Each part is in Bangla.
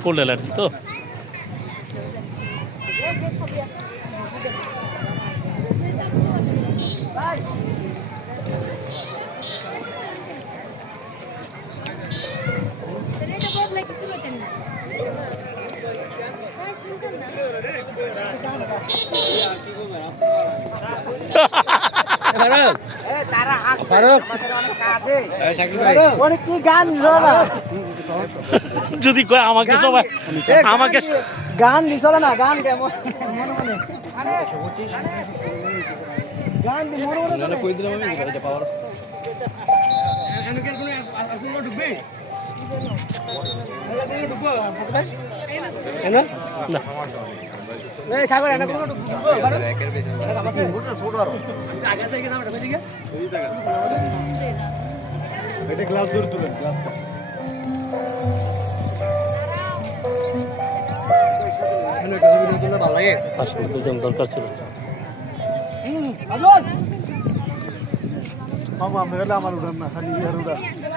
ফুল অ্যালার্জি তো এটা বদলে যদি কয় আমাকে সবাই আমাকে গান দিছিল না গান কেমন? মনে মনে গান মনে মনে কই দিলাম আমি এটা পাওয়ার না এটা গ্লাস দূর তুলেন গ্লাসটা আসলে দুজন দরকার ছিল আমার উড়ান না খালি ইয়ার উড়া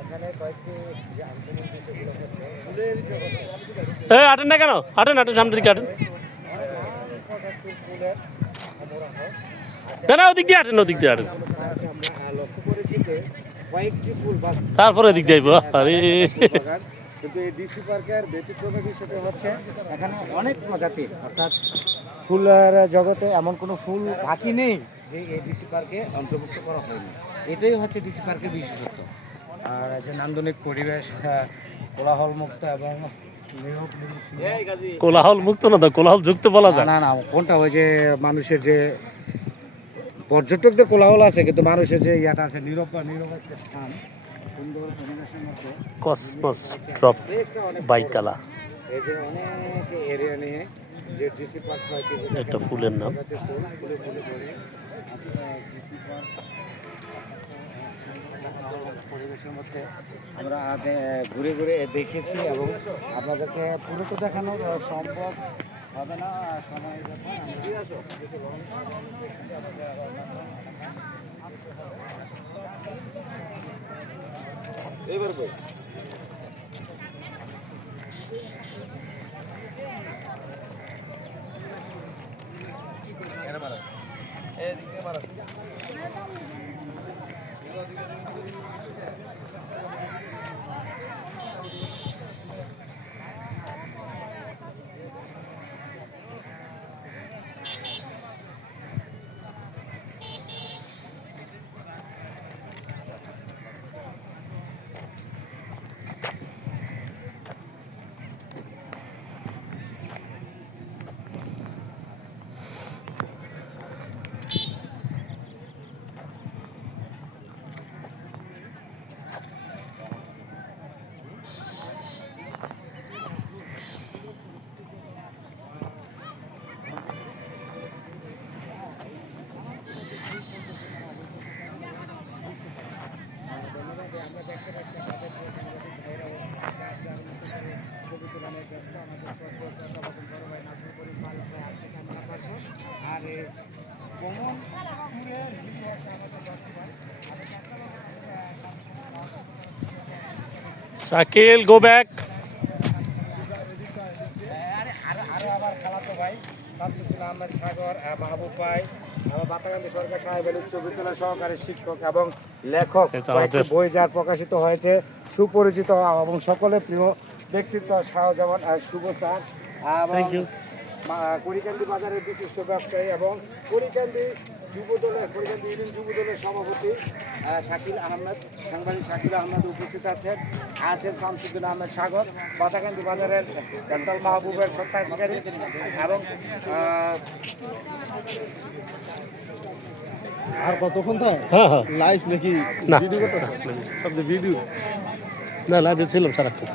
এখানে কয়েকটি যে হচ্ছে ফুলের আটেন না কেন? আটেন আটেন সামনের দিকে আটেন। না না ওদিক দিয়ে আটেন ওদিক দিয়ে আটেন। আমরা লক্ষ্য করেছি যে কয়েকটি ফুল বাস তারপরে এদিক দিয়ে আরে। কিন্তু এই ডিসি পার্কের ব্যতিক্রমের বিষয়টা হচ্ছে এখানে অনেক প্রজাতির অর্থাৎ ফুলের জগতে এমন কোনো ফুল বাকি নেই যে এই ডিসি পার্কে অন্তর্ভুক্ত করা হয়নি। এটাই হচ্ছে ডিসি পার্কের বিশেষত্ব। আর যে নান্দনিক পরিবেশ কোলাহল মুক্ত এবং কোলাহল মুক্ত না তো? কোলাহল যুক্ত বলা যায়। না না কোনটা? ওই যে মানুষের যে পর্যটকদের কোলাহল আছে কিন্তু মানুষের যে ইয়াটা আছে নীরব নীরব একটা স্থান সুন্দর পরিবেশের মধ্যে কসমস ড্রপ বাইকালা এই যে অনেক এরিয়া নিয়ে যে ডিসি পার্ক একটা ফুলের নাম। প্রজাতির ফুল, ফুলে ফুলে ভরে। আচ্ছা, ডিসি পার্ক পরিবেশের মধ্যে আমরা ঘুরে ঘুরে দেখেছি এবং আপনাদেরকে পুরো তো দেখানো সম্ভব হবে না সময় যখন আমরা- এইবার কই শাকিল গো ব্যাক আহমেদ সাগর মাহবুব ভাই সরকার উচ্চ বিদ্যালয় সহকারী শিক্ষক এবং লেখক বই যার প্রকাশিত হয়েছে সুপরিচিত এবং সকলের প্রিয় ব্যক্তিত্ব শাহজামান শুভ স্যার। এবং বাজারের বিশিষ্ট ব্যবসায়ী এবং যুব দলের কুড়িকান্দি ইউনিয়ন যুব দলের সভাপতি শাকিল আহমেদ সাংবাদিক শাকিল আহমেদ উপস্থিত আছেন। আছেন শামসুদ্দিন আহমেদ সাগর বাতাকান্দি বাজারের ডক্টর মাহবুবের স্বত্বাধিকারী এবং আর কতক্ষণ তো? হ্যাঁ হ্যাঁ। লাইভ নাকি। ভিডিও সব ভিডিও না লাইভে ছিলাম সারাক্ষণ।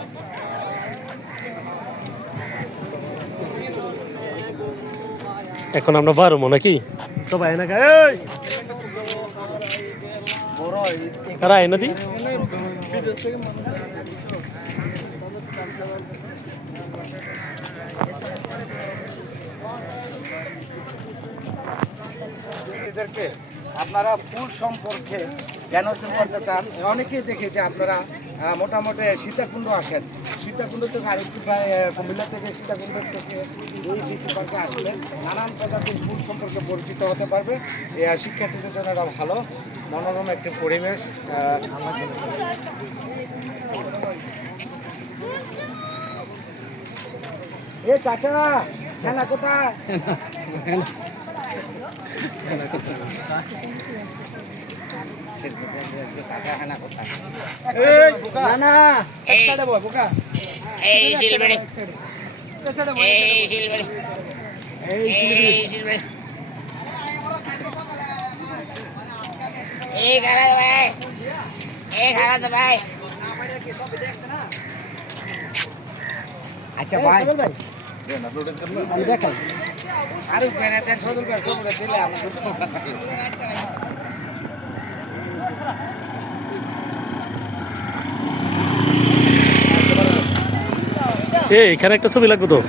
এখন আমরা বারো নাকি? সবাই না এই নদী? এদেরকে আপনারা ফুল সম্পর্কে জ্ঞান অর্জন করতে চান। অনেকেই দেখেছে আপনারা মোটামুটি সীতাকুণ্ড আসেন। সীতাকুণ্ড থেকে আরেকটু কুমিল্লা থেকে সীতাকুণ্ড থেকে এই ডিসি পার্কে আসলে নানান প্রজাতির ফুল সম্পর্কে পরিচিত হতে পারবে। শিক্ষার্থীদের জন্য এটা ভালো। মনোরম একটি পরিবেশ আমার জন্য। এ, চাচা খেলা কোথায় চাচা খেলা কোথায় না না এই তো ভাই এই খালা তো ভাই আচ্ছা ভাই দেখাই আরে দিলে আমি এ এখানে একটা ছবি লাগবে তো?